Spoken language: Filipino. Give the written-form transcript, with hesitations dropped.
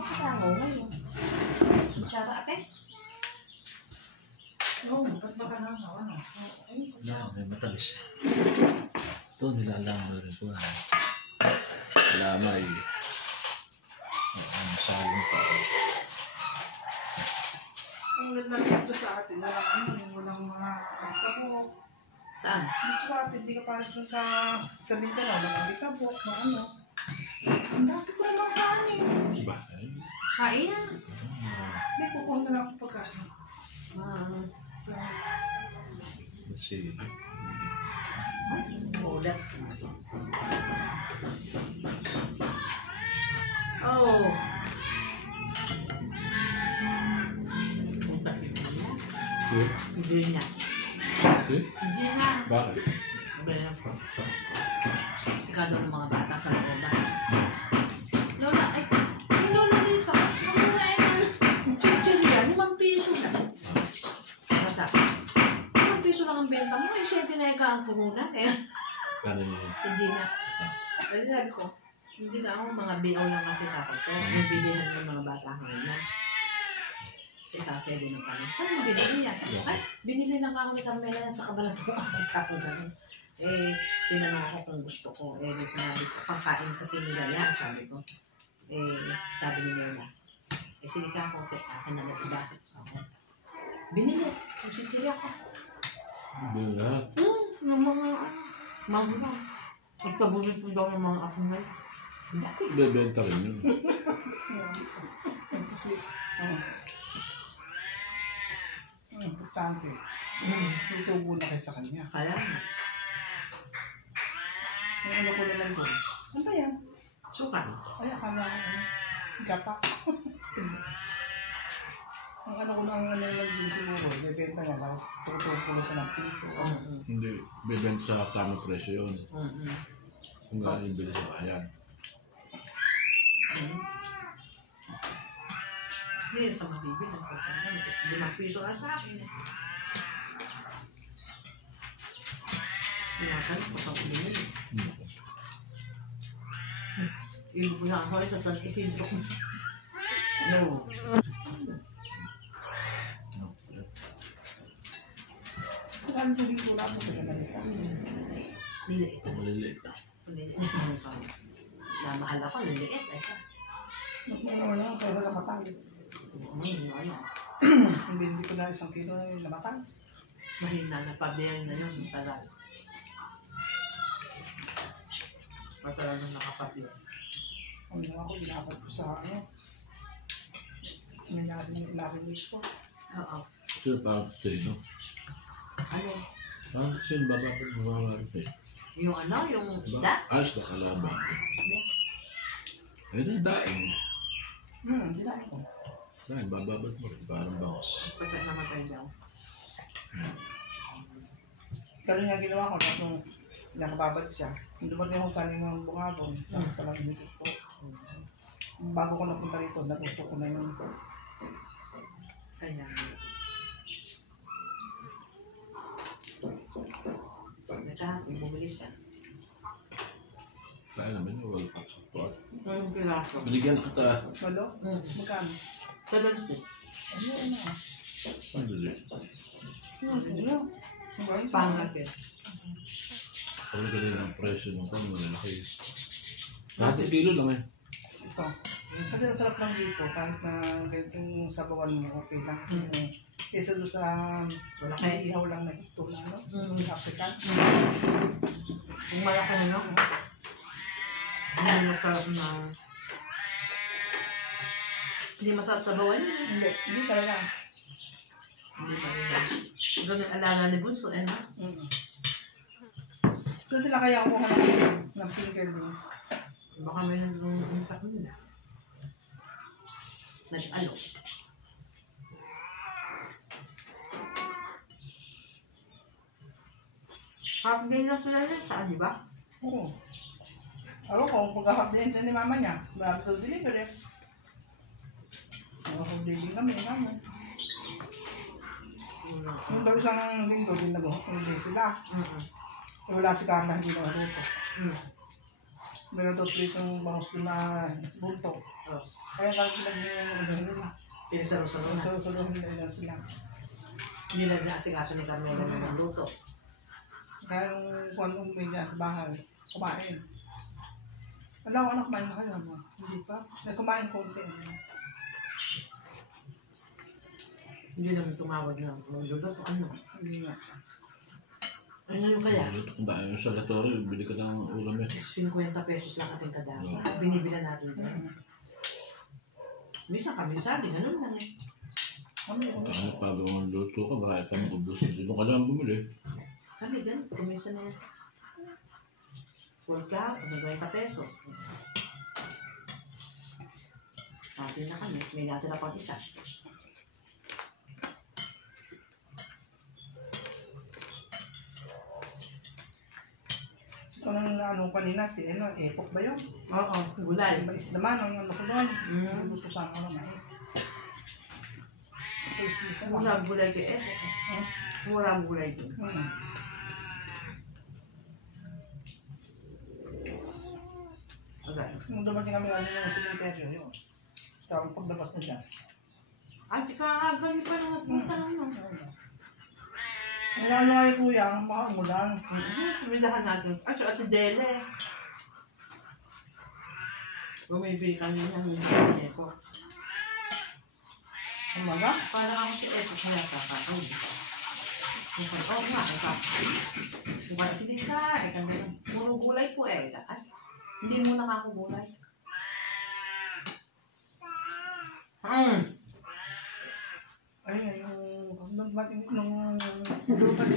Bakit ako ngayon? Kutsara ate? Oo, ba't baka nangawa na? May matalis. Ito, nilalang rin ko. Lamay. Ang salong pa. Ang ganda dito sa atin, walang mga kabok. Saan? Dito sa atin, di ka pares mo sa Mindanao, walang kabok, na ano. Ang dami ko naman kanin. Diba? Kain na. Hindi, pupunta na ako pagkain. Kasi, Ulat. Oh. Hindi na. Hindi na. Bakit? Ikaw daw ng mga bata sa looban. Lola, ay, yung Lola Lisa, kamura ay chichirya, 5 piso na. Basta, 5 piso lang ang benta mo, ay 7 na ang puhunan. Kanin yun. Hindi na. Kasi sabi ko, hindi na ako mga biaw lang kasi ako to. Yung bilihan ng mga bata ngayon na. Itase din ang kami. Saan mo binili yan? Ay, binili lang ako ni Carmela yan sa Kabalatuan. Tinanong ako kung gusto ko. Sinabi ko, pangkain kasi nila yan, sabi ko. Sabi ni Lola, sige ka ako, akin na natin bakit ako. Binili, kung sichirya ko. Binili lahat. Ng mga, mga, nagpabulit ko daw ng mga apo ngayon. Bebenta rin yun. Importante. Tutubo na kayo sa kanya. Kaya nga. Ang ano ko naman doon. Ano ba yan? Suka. Ay, akala ko. Gata. Ang ano ko lang ano lang din siguro. Bebenta niya. Tapos tutubo na siya ng piso. Hindi, bebenta sa tamang presyo yun. Kung nga yung bili sa bayan. Hindi, sa Malibid, nagpagkanda. 5 piso na sa akin. Pinasan ko sa kulit. Yung na ako ay sa San Isidro. No. Kung ano tuloy ko lang mo kaya na isa. Liliit. Maliliit na. Liliit. Namahal ako, liliit. Wala, kaya sa matang. Ano? Hindi ko na 1 kilo na namatang. Mahina na pabiyahin na yun. Matagal. Matagal na nakapabiyahin. Ano ako, inakot ko sa ano. May narinig ko. Oo. Sino parang sino? Ano? Parang sino babapag mga rin eh. Yung ano? Yung isda? Isda kalaban. Isda? Ayun, daing. Dinain ko. Daing, bababad mo rin. Parang bangos. Pagka namatay daw. Kaya nga ginawa ko, nung nakababad siya, yung dumating ako tanin ng bungabon, tapos palang inikot ko. Bago ko napunta rito, nagusto ko na yung... Kaya nagkahapon, bumili siya. Kaya naman yung World Cup support. Anong piraso? Binigyan na kita. Malo? Magkano? 70. Ano na? Ang dali. Pangat eh. Pag nagaling ang presyo ng kung malalaki. Dati kilo lang eh. Ito. Kasi ang sarap lang dito, kahit na ganito yung sabawan mo, okay lang. Kesa doon sa may ihaw lang na ito na, no? African. Yung malaki na, no? Hindi masarap na... Hindi masarap sa bawan yun. Hindi talaga. Hindi talaga. Ganun alala ni Bunso, eh, no? So sila kaya kuha ng finger wings. Baka may nag-uungin sa kanila. Nag-alo. Half day lang sila rin saan, di ba? Oo. Ako kung pag-half day siya ni mama niya, marami to delivery. Half day din kami, mama. Yung daw isang linggo din nag-half day sila. Wala si Carla, hindi na maluto. May natutulit ng bangus doon na bunto. Oh. Kaya kahit pinag-iwan nila. Pinasalo-salo na. Salo-salo nila sila. Hindi na naasikaso ni Carmela na magluto. Kaya nung kung anong may sa bahay, kumain. Alam ko, anak, kumain na kayo. No? Hindi pa. Kumain konti. Hindi naman tumawag na magluluto. Ano? Hindi nga. Ano yung kaya? Kung dahil sa latoryo, bili ka ng ulam yan. 50 pesos lang ating kadami. Binibila natin dyan. Minsan kami sabi, ganun lang eh. Kami, Ano pa ba ang luto ka, marami ka mag-ubos. Doon ka lang bumili. Kami ganun, kuminsan na yan. Full cup, 20 pesos. Pati na kami, may natin na pang isa. ito nang ano kanina, si Epok ba yun? Oo, gulay. Mais naman, ang ano ko doon. Mm. Luto sa ano, mais. Mura ang gulay kay Epo. Mura ang gulay din. Okay. Nung dumating kami ano ng cemetery, yun. Tapos paglabas na siya. At saka, ganyan pa lang napunta ano. Ang ano ay kuya, ang makamulan. Sumidahan natin. So, Ate Dele. Bumibili kami ng hindi Epo. Ang maga? Para ako si Epo kaya kakakaw. Yung sabi, oo nga, ito. Yung parang pinisa, kami puro gulay po eh. Ay, hindi muna ka ako gulay. Ay, yung nung lupas